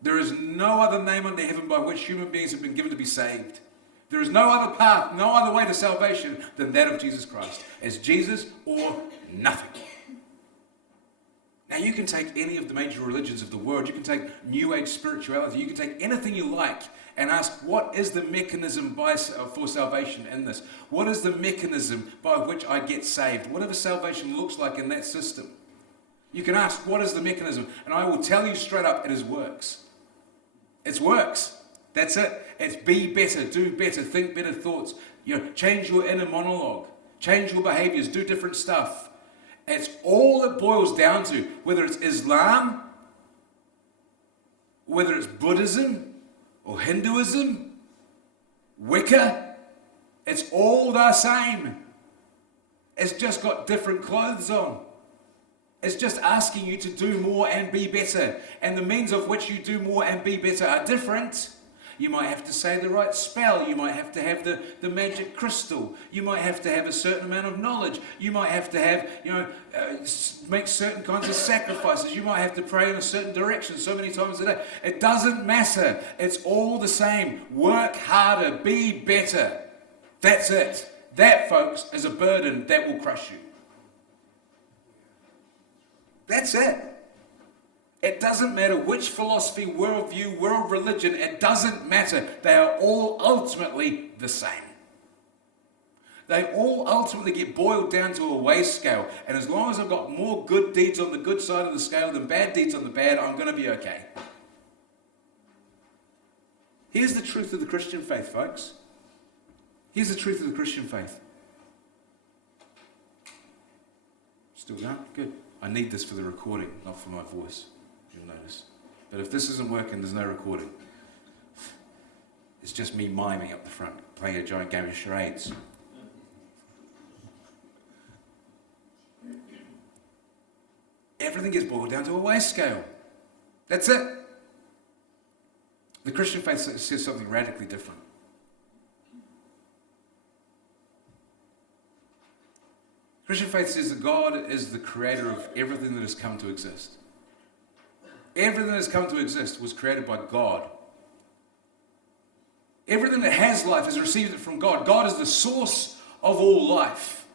There is no other name under heaven by which human beings have been given to be saved. There is no other path, no other way to salvation than that of Jesus Christ. It's Jesus or nothing. Now you can take any of the major religions of the world, you can take New Age spirituality, you can take anything you like and ask, what is the mechanism for salvation in this? What is the mechanism by which I get saved? Whatever salvation looks like in that system. You can ask, what is the mechanism? And I will tell you straight up, it is works. It's works. That's it. It's be better, do better, think better thoughts. Change your inner monologue. Change your behaviors, do different stuff. It's all it boils down to, whether it's Islam, whether it's Buddhism or Hinduism, Wicca, it's all the same. It's just got different clothes on. It's just asking you to do more and be better. And the means of which you do more and be better are different. You might have to say the right spell. You might have to have the magic crystal. You might have to have a certain amount of knowledge. You might have to have, make certain kinds of sacrifices. You might have to pray in a certain direction so many times a day. It doesn't matter. It's all the same. Work harder. Be better. That's it. That, folks, is a burden that will crush you. That's it. It doesn't matter which philosophy, worldview, world religion, it doesn't matter. They are all ultimately the same. They all ultimately get boiled down to a weigh scale. And as long as I've got more good deeds on the good side of the scale than bad deeds on the bad, I'm going to be okay. Here's the truth of the Christian faith, folks. Here's the truth of the Christian faith. Still going? Good. I need this for the recording, not for my voice, you'll notice. But if this isn't working, there's no recording. It's just me miming up the front, playing a giant game of charades. Everything gets boiled down to a weigh scale. That's it. The Christian faith says something radically different. Christian faith says that God is the creator of everything that has come to exist. Everything that has come to exist was created by God. Everything that has life has received it from God. God is the source of all life.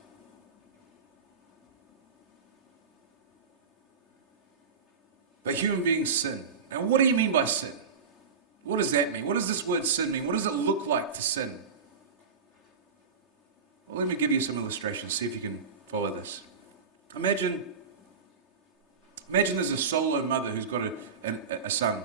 But human beings sin. Now, what do you mean by sin? What does that mean? What does this word sin mean? What does it look like to sin? Well, let me give you some illustrations. See if you can follow this. Imagine there's a solo mother who's got a son.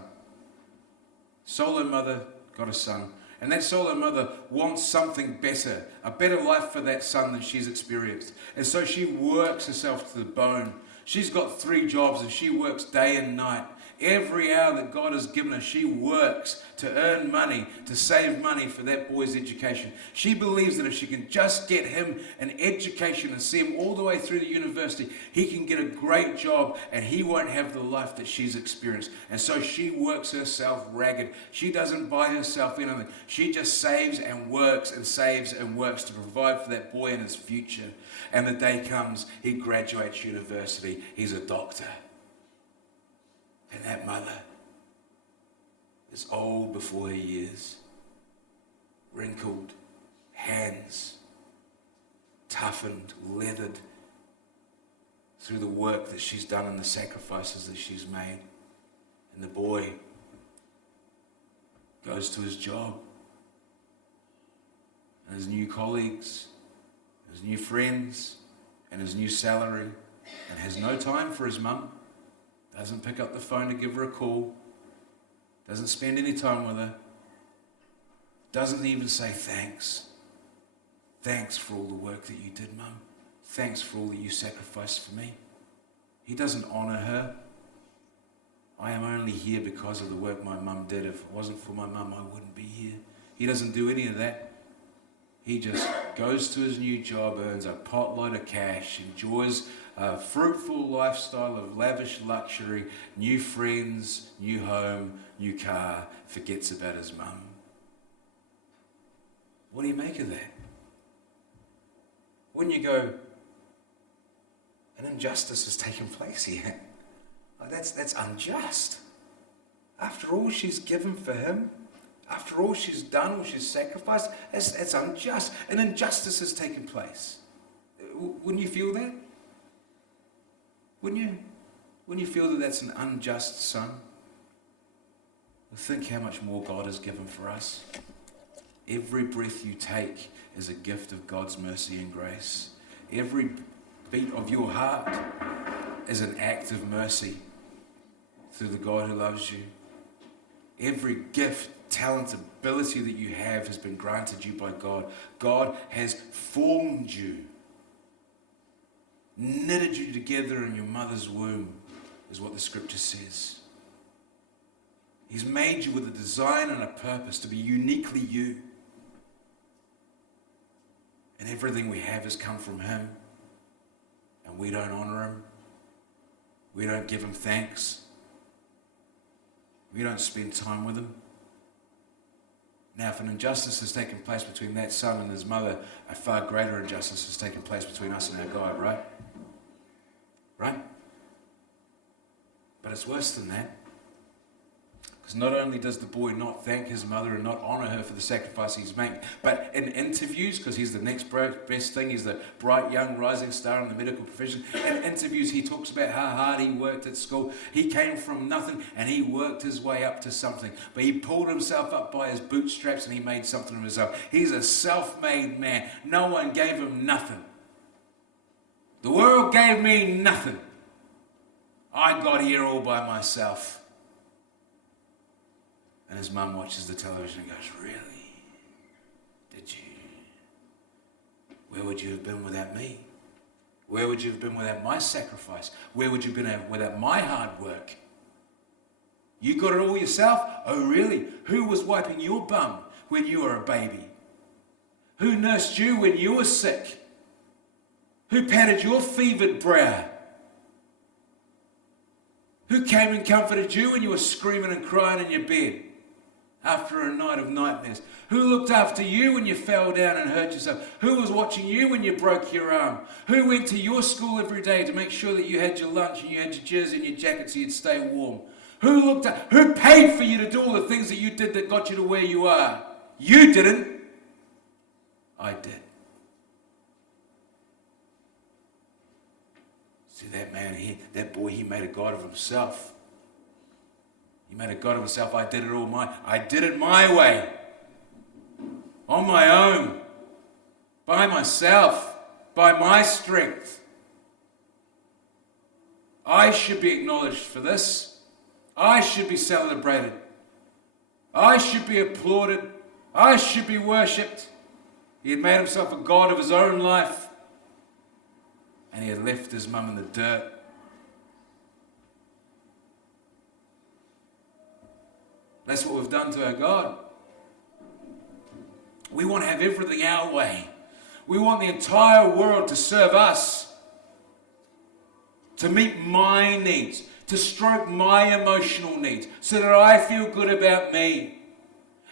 Solo mother got a son. And that solo mother wants something better, a better life for that son than she's experienced. And so she works herself to the bone. She's got 3 jobs and she works day and night. Every hour that God has given her, she works to earn money, to save money for that boy's education. She believes that if she can just get him an education and see him all the way through the university, he can get a great job and he won't have the life that she's experienced. And so she works herself ragged. She doesn't buy herself anything. She just saves and works and saves and works to provide for that boy in his future. And the day comes, he graduates university, he's a doctor. And that mother is old before her years, wrinkled, hands toughened, leathered through the work that she's done and the sacrifices that she's made. And the boy goes to his job, and his new colleagues, his new friends, and his new salary, and has no time for his mum. Doesn't pick up the phone to give her a call. Doesn't spend any time with her. Doesn't even say thanks. Thanks for all the work that you did, Mum. Thanks for all that you sacrificed for me. He doesn't honour her. I am only here because of the work my mum did. If it wasn't for my mum, I wouldn't be here. He doesn't do any of that. He just goes to his new job, earns a potload of cash, enjoys a fruitful lifestyle of lavish luxury, new friends, new home, new car, forgets about his mum. What do you make of that? Wouldn't you go, an injustice has taken place here? Oh, that's unjust. After all she's given for him, after all she's done, all she's sacrificed, it's unjust. An injustice has taken place. Wouldn't you feel that? Wouldn't you? Wouldn't you feel that that's an unjust son? Well, think how much more God has given for us. Every breath you take is a gift of God's mercy and grace. Every beat of your heart is an act of mercy through the God who loves you. Every gift, talent, ability that you have has been granted you by God. God has formed you, knitted you together in your mother's womb, is what the scripture says. He's made you with a design and a purpose to be uniquely you. And everything we have has come from him. And we don't honor him. We don't give him thanks. We don't spend time with him. Now, if an injustice has taken place between that son and his mother, a far greater injustice has taken place between us and our God, right? Right? But it's worse than that. Because not only does the boy not thank his mother and not honor her for the sacrifice he's making, but in interviews, because he's the next best thing, he's the bright young rising star in the medical profession, in interviews he talks about how hard he worked at school. He came from nothing and he worked his way up to something. But he pulled himself up by his bootstraps and he made something of himself. He's a self-made man. No one gave him nothing. The world gave me nothing. I got here all by myself. And his mum watches the television and goes, really? Did you? Where would you have been without me? Where would you have been without my sacrifice? Where would you have been without my hard work? You got it all yourself? Oh, really? Who was wiping your bum when you were a baby? Who nursed you when you were sick? Who patted your fevered brow? Who came and comforted you when you were screaming and crying in your bed after a night of nightmares? Who looked after you when you fell down and hurt yourself? Who was watching you when you broke your arm? Who went to your school every day to make sure that you had your lunch and you had your jersey and your jacket so you'd stay warm? Who paid for you to do all the things that you did that got you to where you are? You didn't. I did. See, that man, that boy, he made a god of himself. He made a god of himself. I did it my way. On my own. By myself. By my strength. I should be acknowledged for this. I should be celebrated. I should be applauded. I should be worshipped. He had made himself a god of his own life. And he had left his mum in the dirt. That's what we've done to our God. We want to have everything our way. We want the entire world to serve us. To meet my needs. To stroke my emotional needs. So that I feel good about me.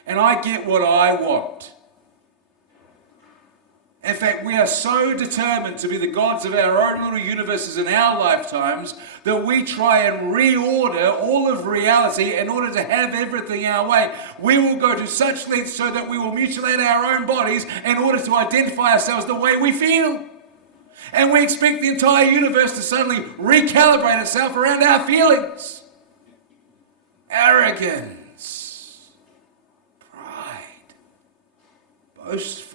And I get what I want. In fact, we are so determined to be the gods of our own little universes in our lifetimes that we try and reorder all of reality in order to have everything our way. We will go to such lengths so that we will mutilate our own bodies in order to identify ourselves the way we feel. And we expect the entire universe to suddenly recalibrate itself around our feelings. Arrogance, pride, boastfulness.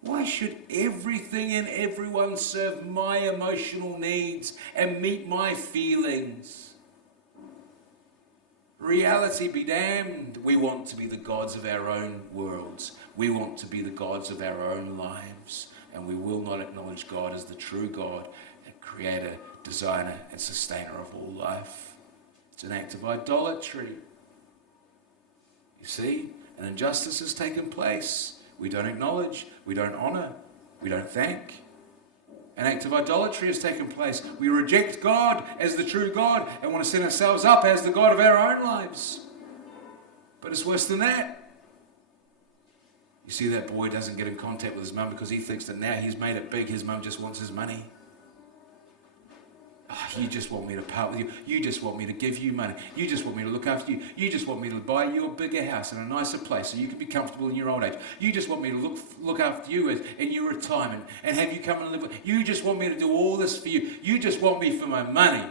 Why should everything and everyone serve my emotional needs and meet my feelings? Reality be damned. We want to be the gods of our own worlds. We want to be the gods of our own lives. And we will not acknowledge God as the true God and creator, designer, and sustainer of all life. It's an act of idolatry. You see, an injustice has taken place. We don't acknowledge, we don't honor, we don't thank. An act of idolatry has taken place. We reject God as the true God and want to set ourselves up as the God of our own lives. But it's worse than that. You see, that boy doesn't get in contact with his mum because he thinks that now he's made it big, his mum just wants his money. Oh, you just want me to part with you. You just want me to give you money. You just want me to look after you. You just want me to buy you a bigger house and a nicer place so you can be comfortable in your old age. You just want me to look after you in your retirement and have you come and live with. You just want me to do all this for you. You just want me for my money.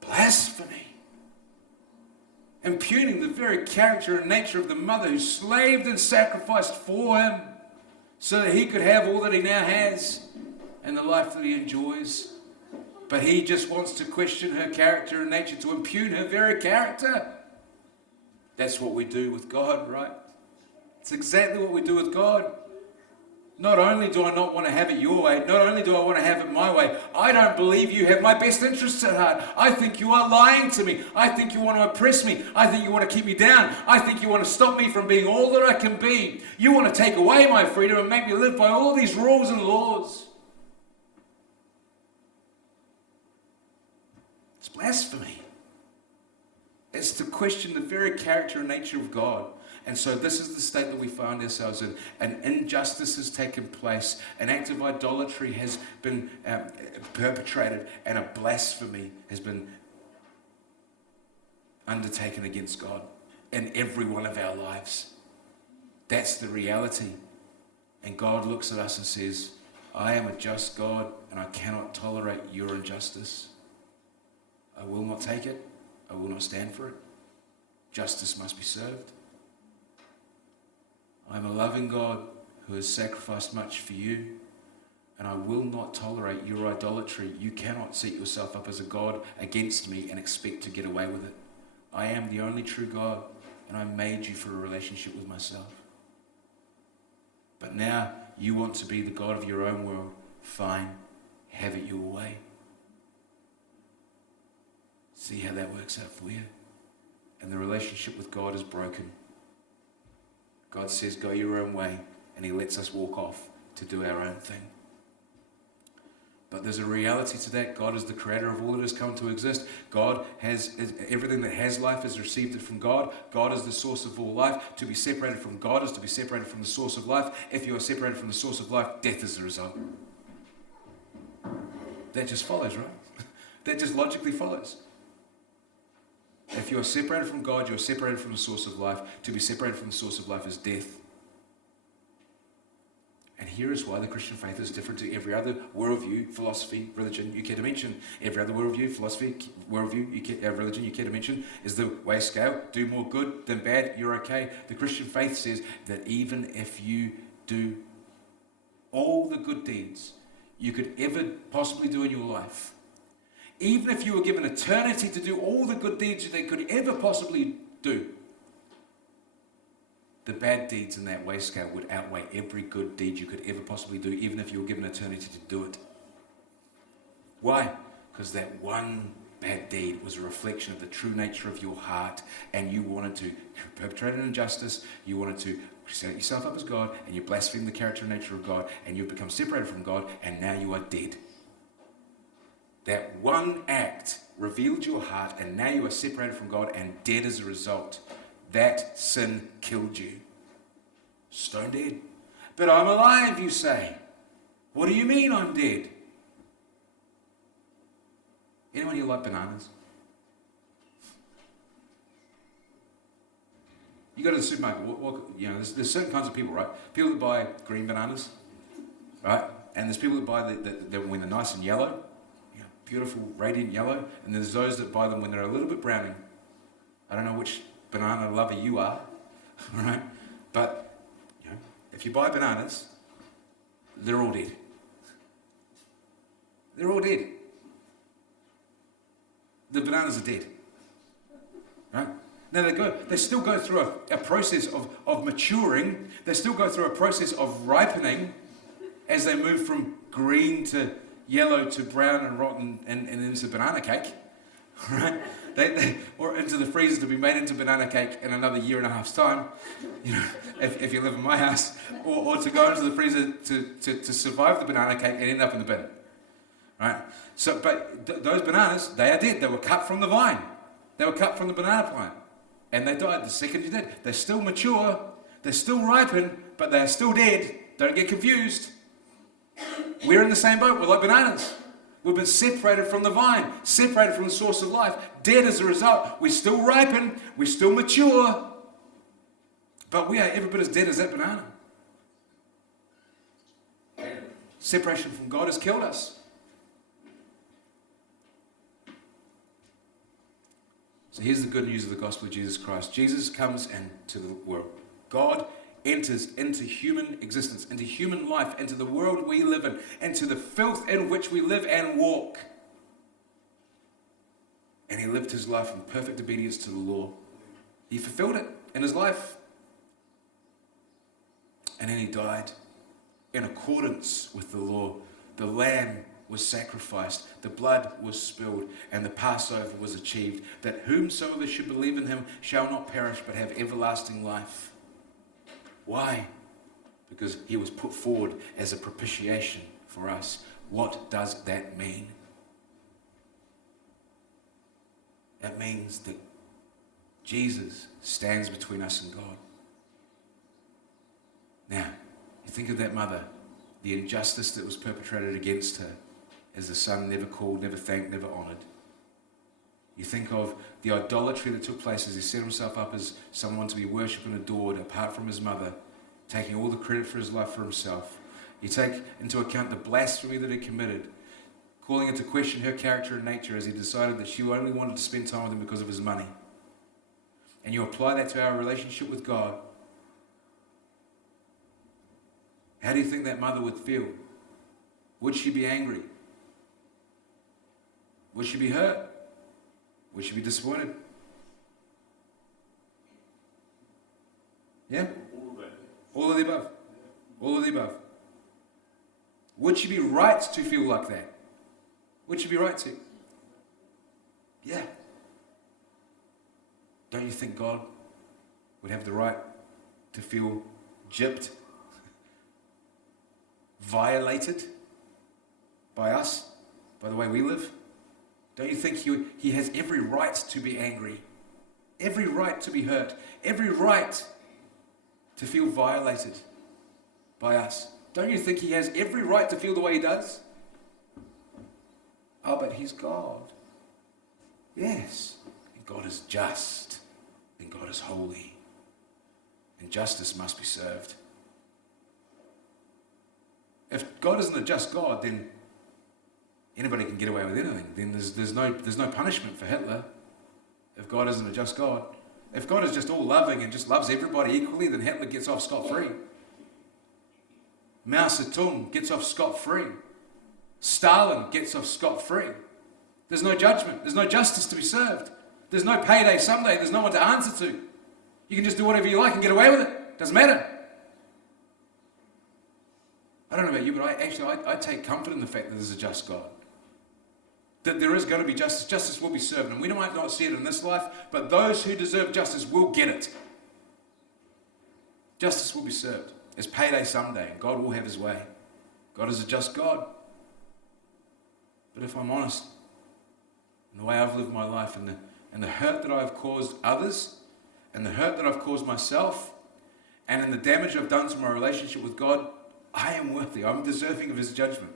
Blasphemy. Impugning the very character and nature of the mother who slaved and sacrificed for him, so that he could have all that he now has and the life that he enjoys. But he just wants to question her character and nature, to impugn her very character. That's what we do with God, right? It's exactly what we do with God. Not only do I not want to have it your way, not only do I want to have it my way, I don't believe you have my best interests at heart. I think you are lying to me. I think you want to oppress me. I think you want to keep me down. I think you want to stop me from being all that I can be. You want to take away my freedom and make me live by all these rules and laws. It's blasphemy. It's to question the very character and nature of God. And so this is the state that we find ourselves in. An injustice has taken place. An act of idolatry has been perpetrated. And a blasphemy has been undertaken against God in every one of our lives. That's the reality. And God looks at us and says, I am a just God and I cannot tolerate your injustice. I will not take it. I will not stand for it. Justice must be served. I am a loving God who has sacrificed much for you, and I will not tolerate your idolatry. You cannot set yourself up as a God against me and expect to get away with it. I am the only true God, and I made you for a relationship with myself. But now you want to be the God of your own world. Fine, have it your way. See how that works out for you. And the relationship with God is broken. God says, go your own way, and he lets us walk off to do our own thing. But there's a reality to that. God is the creator of all that has come to exist. God has, everything that has life has received it from God. God is the source of all life. To be separated from God is to be separated from the source of life. If you are separated from the source of life, death is the result. That just follows, right? That just logically follows. If you are separated from God, you are separated from the source of life. To be separated from the source of life is death. And here is why the Christian faith is different to every other worldview, philosophy, religion you care to mention. Every other worldview, philosophy, religion you care to mention is the weigh scale. Do more good than bad, you're okay. The Christian faith says that even if you do all the good deeds you could ever possibly do in your life, even if you were given eternity to do all the good deeds they could ever possibly do, the bad deeds in that weigh scale would outweigh every good deed you could ever possibly do, even if you were given eternity to do it. Why? Because that one bad deed was a reflection of the true nature of your heart, and you wanted to perpetrate an injustice, you wanted to set yourself up as God, and you blasphemed the character and nature of God, and you've become separated from God, and now you are dead. That one act revealed your heart, and now you are separated from God and dead as a result. That sin killed you. Stone dead. But I'm alive, you say. What do you mean I'm dead? Anyone here like bananas? You go to the supermarket, there's certain kinds of people, right? People that buy green bananas, right? And there's people that buy when they're nice and yellow. Beautiful, radiant yellow, and there's those that buy them when they're a little bit browning. I don't know which banana lover you are, all right? But if you buy bananas, they're all dead. They're all dead. The bananas are dead, right? Now they still go through a process of maturing. They still go through a process of ripening as they move from green to yellow to brown and rotten and into banana cake, right? Or into the freezer to be made into banana cake in another year and a half's time, if you live in my house, or to go into the freezer to survive the banana cake and end up in the bin, right? So, but those bananas, they are dead. They were cut from the vine. They were cut from the banana plant, and they died the second you did. They're still mature, they're still ripen, but they're still dead. Don't get confused. We're in the same boat. We're like bananas. We've been separated from the vine, separated from the source of life, dead as a result. We still ripen, we still mature, but we are every bit as dead as that banana. Separation from God has killed us. So here's the good news of the gospel of Jesus Christ. Jesus comes into the world. God enters into human existence, into human life, into the world we live in, into the filth in which we live and walk. And he lived his life in perfect obedience to the law. He fulfilled it in his life. And then he died in accordance with the law. The lamb was sacrificed, the blood was spilled, and the Passover was achieved, that whomsoever should believe in him shall not perish but have everlasting life. Why? Because he was put forward as a propitiation for us. What does that mean? That means that Jesus stands between us and God. Now, you think of that mother, the injustice that was perpetrated against her as the son never called, never thanked, never honored. You think of the idolatry that took place as he set himself up as someone to be worshipped and adored apart from his mother, taking all the credit for his life for himself. You take into account the blasphemy that he committed, calling into question her character and nature as he decided that she only wanted to spend time with him because of his money. And you apply that to our relationship with God. How do you think that mother would feel? Would she be angry? Would she be hurt? Would she be disappointed? Yeah? All of the above. All of the above. Would she be right to feel like that? Would she be right to? Yeah. Don't you think God would have the right to feel gypped, violated by us, by the way we live? Don't you think he has every right to be angry, every right to be hurt, every right to feel violated by us? Don't you think he has every right to feel the way he does? Oh, but he's God. Yes. And God is just. And God is holy. And justice must be served. If God isn't a just God, then anybody can get away with anything. Then there's no punishment for Hitler if God isn't a just God. If God is just all loving and just loves everybody equally, then Hitler gets off scot-free. Mao Zedong gets off scot-free. Stalin gets off scot-free. There's no judgment. There's no justice to be served. There's no payday someday. There's no one to answer to. You can just do whatever you like and get away with it. Doesn't matter. I don't know about you, but I take comfort in the fact that there's a just God. That there is going to be justice. Justice will be served. And we might not see it in this life, but those who deserve justice will get it. Justice will be served. It's payday someday, and God will have his way. God is a just God. But if I'm honest, in the way I've lived my life, and the hurt that I've caused others, and the hurt that I've caused myself, and in the damage I've done to my relationship with God, I am worthy. I'm deserving of his judgment.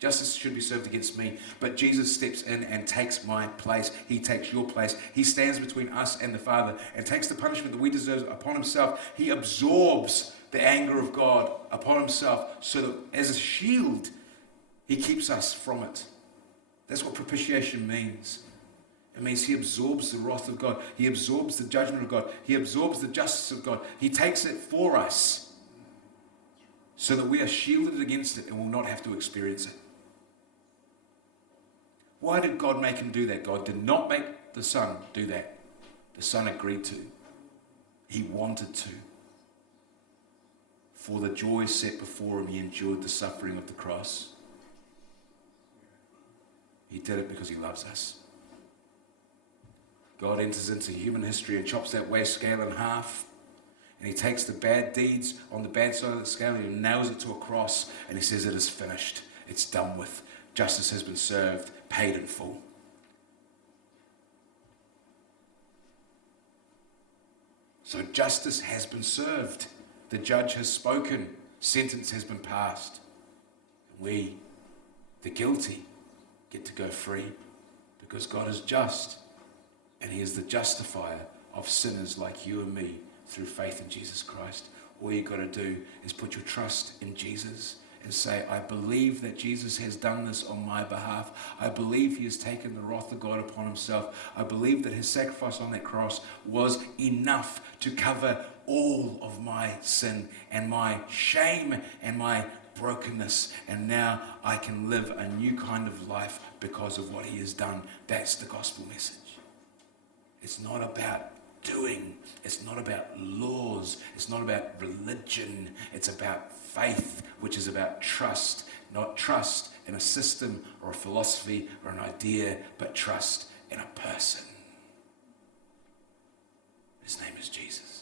Justice should be served against me. But Jesus steps in and takes my place. He takes your place. He stands between us and the Father and takes the punishment that we deserve upon himself. He absorbs the anger of God upon himself so that as a shield, he keeps us from it. That's what propitiation means. It means he absorbs the wrath of God. He absorbs the judgment of God. He absorbs the justice of God. He takes it for us so that we are shielded against it and will not have to experience it. Why did God make him do that? God did not make the Son do that. The Son agreed to. He wanted to. For the joy set before him, he endured the suffering of the cross. He did it because he loves us. God enters into human history and chops that weigh scale in half. And he takes the bad deeds on the bad side of the scale and he nails it to a cross. And he says, it is finished. It's done with. Justice has been served, paid in full. So justice has been served. The judge has spoken. Sentence has been passed. We, the guilty, get to go free because God is just and he is the justifier of sinners like you and me through faith in Jesus Christ. All you got to do is put your trust in Jesus and say, I believe that Jesus has done this on my behalf. I believe he has taken the wrath of God upon himself. I believe that his sacrifice on that cross was enough to cover all of my sin and my shame and my brokenness. And now I can live a new kind of life because of what he has done. That's the gospel message. It's not about doing. It's not about laws. It's not about religion. It's about faith, which is about trust. Not trust in a system or a philosophy or an idea, but trust in a person. His name is Jesus.